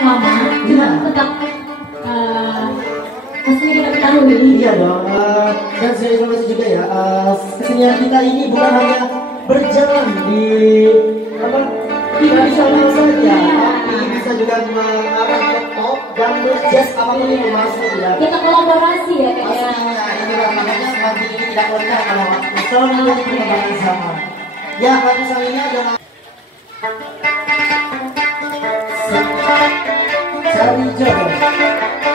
lama, cuma tetap pastinya kita ketahui. Iya dong. Dan saya informasi juga ya, kesenian kita ini bukan hanya berjalan di apa tradisional saja, tapi bisa juga mengarah ke pop dan jazz apapun itu masuk ya. Kita kolaborasi ya kayak. Pastinya inilah makanya nanti ini tidak lekang kalau pesona dari perkembangan zaman. Ya, lagu ini adalah Cari Jodoh.